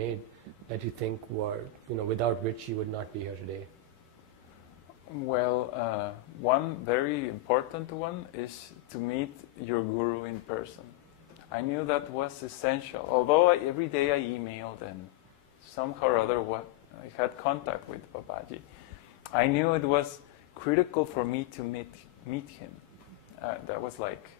made that you think were, without which you would not be here today? Well, one very important one is to meet your guru in person. I knew that was essential. Although every day I emailed and somehow or other I had contact with Babaji, I knew it was critical for me to meet him. That was like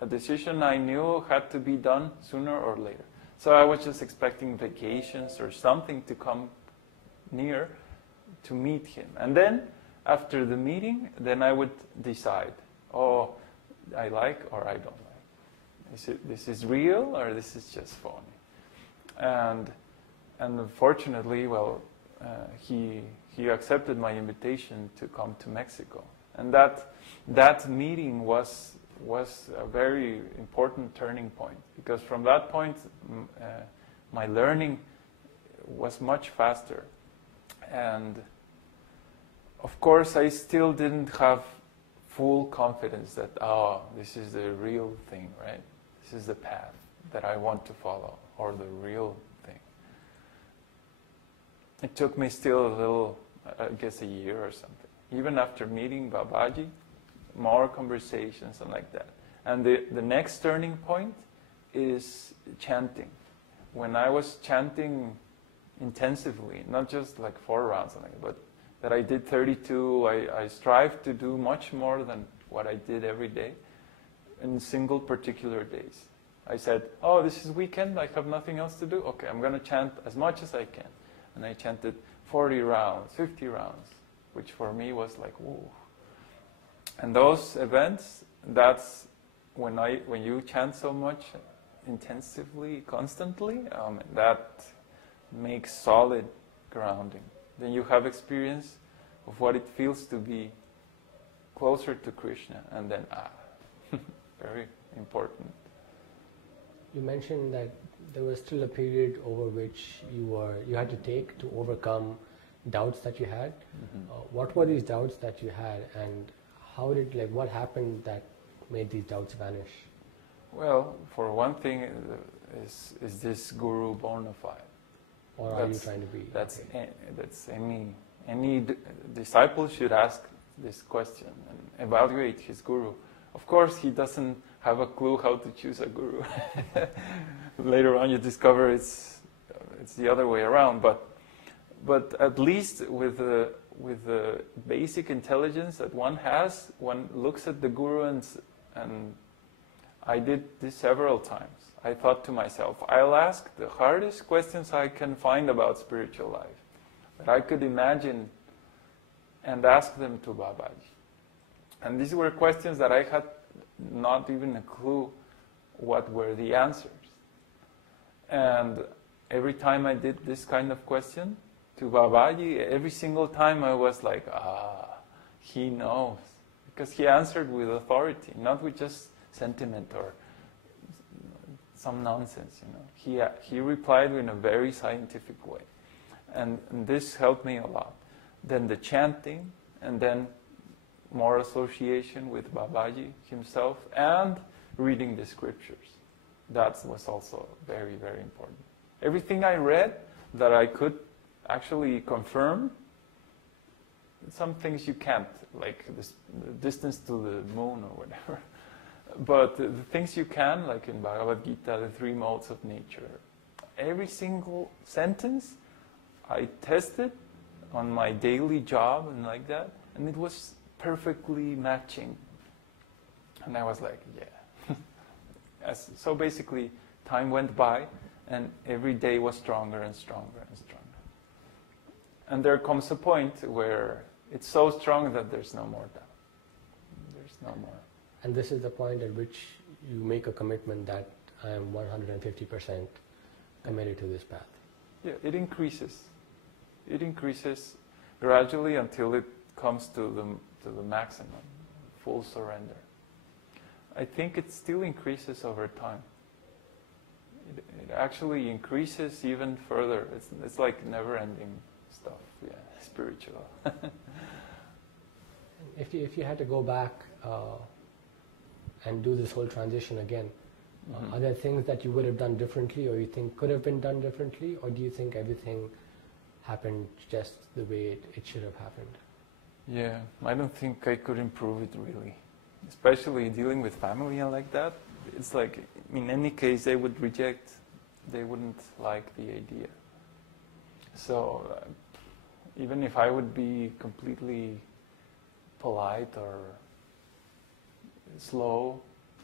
a decision I knew had to be done sooner or later. So I was just expecting vacations or something to come near to meet him. And then, after the meeting, then I would decide, oh, I like or I don't like. This is real or this is just phony? And unfortunately, well, he accepted my invitation to come to Mexico. And that meeting was a very important turning point, because from that point my learning was much faster. And of course I still didn't have full confidence that, oh, this is the real thing, right? This is the path that I want to follow, or the real thing. It took me still a little, I guess a year or something. Even after meeting Babaji, more conversations and like that. And the next turning point is chanting. When I was chanting intensively, not just like 4 rounds, but that I did 32, I strived to do much more than what I did every day in single particular days. I said, oh, this is weekend, I have nothing else to do. Okay, I'm going to chant as much as I can. And I chanted 40 rounds, 50 rounds, which for me was like, whoa. And those events, that's when you chant so much intensively, constantly, that makes solid grounding. Then you have experience of what it feels to be closer to Krishna, and then very important. You mentioned that there was still a period over which you had to take to overcome doubts that you had. Mm-hmm. What were these doubts that you had, and what happened that made these doubts vanish? Well, for one thing, is this guru bona fide? Or are you trying to be? That's any disciple should ask this question and evaluate his guru. Of course, he doesn't have a clue how to choose a guru. Later on, you discover it's the other way around. But at least with the basic intelligence that one has, one looks at the guru and I did this several times. I thought to myself, I'll ask the hardest questions I can find about spiritual life, that I could imagine, and ask them to Babaji. And these were questions that I had not even a clue what were the answers. And every time I did this kind of question to Babaji, every single time I was like, he knows. Because he answered with authority, not with just sentiment or some nonsense, He replied in a very scientific way. And this helped me a lot. Then the chanting, and then more association with Babaji himself, and reading the scriptures. That was also very, very important. Everything I read that I could actually confirm, some things you can't, like the distance to the moon or whatever. But the things you can, like in Bhagavad Gita, the 3 modes of nature, every single sentence I tested on my daily job and like that, and it was perfectly matching. And I was like, yeah. So basically, time went by, and every day was stronger and stronger and stronger. And there comes a point where it's so strong that there's no more doubt. There's no more. And this is the point at which you make a commitment that I am 150% committed to this path. Yeah, it increases. It increases gradually until it comes to the maximum, full surrender. I think it still increases over time. It actually increases even further. It's like never-ending stuff, spiritual. If you had to go back and do this whole transition again, Mm-hmm. Are there things that you would have done differently, or you think could have been done differently, or do you think everything happened just the way it should have happened? Yeah, I don't think I could improve it really. Especially dealing with family and like that. It's like, in any case, they would reject, they wouldn't like the idea. So, even if I would be completely polite or slow,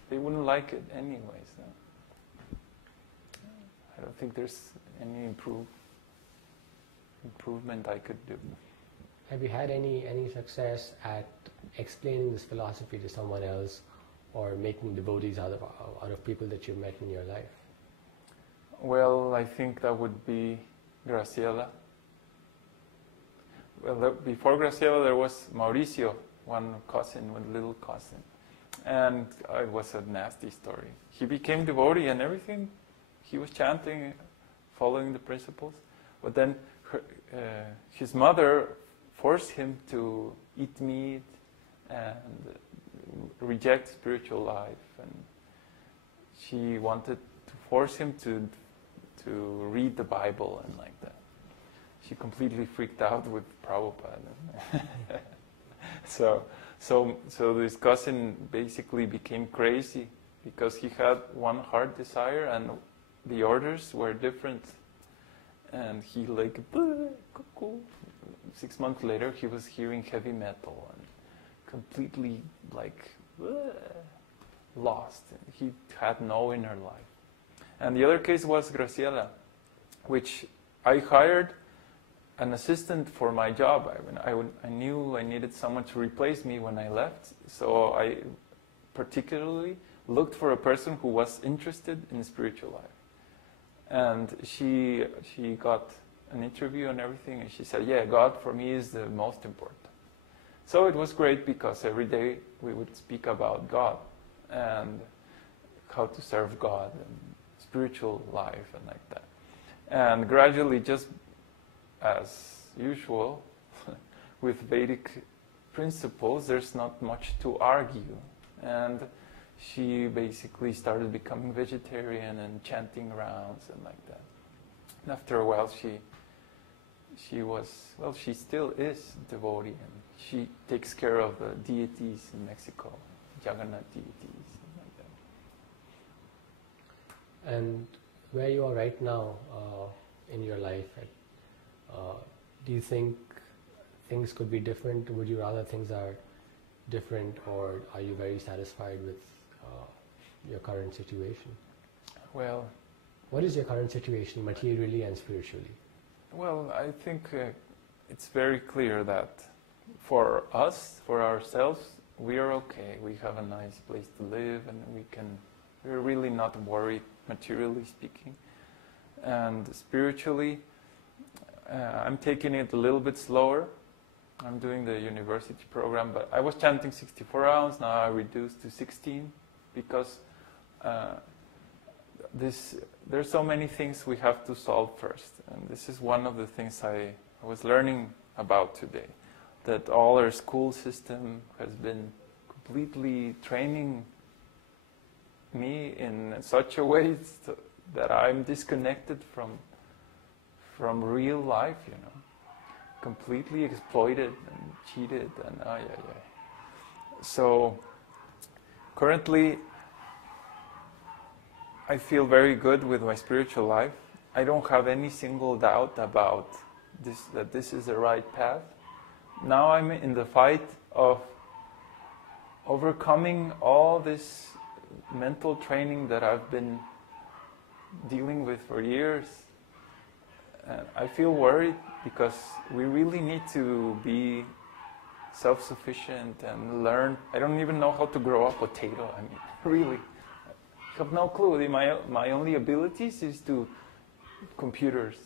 they wouldn't like it anyways. No? I don't think there's any improvement I could do. Have you had any success at explaining this philosophy to someone else, or making devotees out of people that you've met in your life? Well, I think that would be Graciela. Well, before Graciela there was Mauricio, one little cousin. And it was a nasty story. He became devotee and everything. He was chanting, following the principles. But then his mother forced him to eat meat and reject spiritual life. And she wanted to force him to read the Bible and like that. She completely freaked out with Prabhupada. So this cousin basically became crazy because he had one heart desire and the orders were different. And he 6 months later he was hearing heavy metal and completely lost. He had no inner life. And the other case was Graciela, which I hired an assistant for my job. I knew I needed someone to replace me when I left, so I particularly looked for a person who was interested in spiritual life. And she got an interview and everything, and she said, yeah, God for me is the most important. So it was great because every day we would speak about God and how to serve God and spiritual life and like that. And gradually, just as usual, with Vedic principles, there's not much to argue. And she basically started becoming vegetarian and chanting rounds and like that. And after a while, she still is devotee, and she takes care of the deities in Mexico, Jagannath deities and like that. And where you are right now in your life, do you think things could be different? Would you rather things are different, or are you very satisfied with your current situation? Well, what is your current situation materially and spiritually? Well, I think it's very clear that for us, for ourselves, we are okay. We have a nice place to live, and we're really not worried, materially speaking. And spiritually, I'm taking it a little bit slower. I'm doing the university program, but I was chanting 64 rounds. Now I reduced to 16 because there's so many things we have to solve first. And this is one of the things I was learning about today, that all our school system has been completely training me in such a way that I'm disconnected from real life, completely exploited and cheated and So currently I feel very good with my spiritual life. I don't have any single doubt about that this is the right path. Now I'm in the fight of overcoming all this mental training that I've been dealing with for years. I feel worried because we really need to be self-sufficient and learn. I don't even know how to grow a potato. I mean, really. I have no clue. My only abilities is to computers.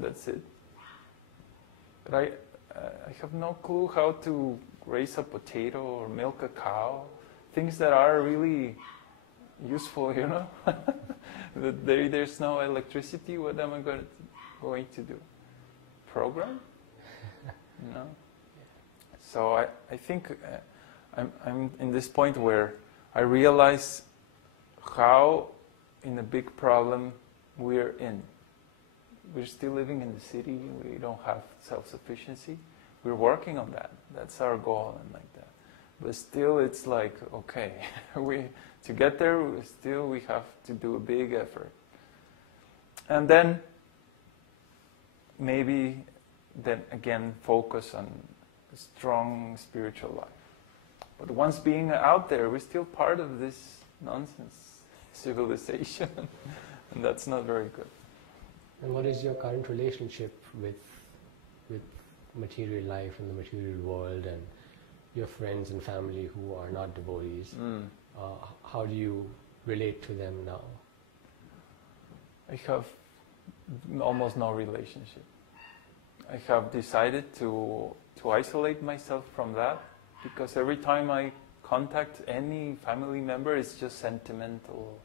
That's it. But I have no clue how to raise a potato or milk a cow. Things that are really useful, There's no electricity. What am I going to do? Program? No. So I think I'm in this point where I realize how in a big problem we're in. We're still living in the city, we don't have self-sufficiency. We're working on that. That's our goal and like that. But still it's like, okay, to get there, we have to do a big effort. And then maybe then again focus on a strong spiritual life. But once being out there, we're still part of this nonsense civilization. And that's not very good. And what is your current relationship with material life and the material world and your friends and family who are not devotees? How do you relate to them now? I have almost no relationship. I have decided to isolate myself from that, because every time I contact any family member, it's just sentimental.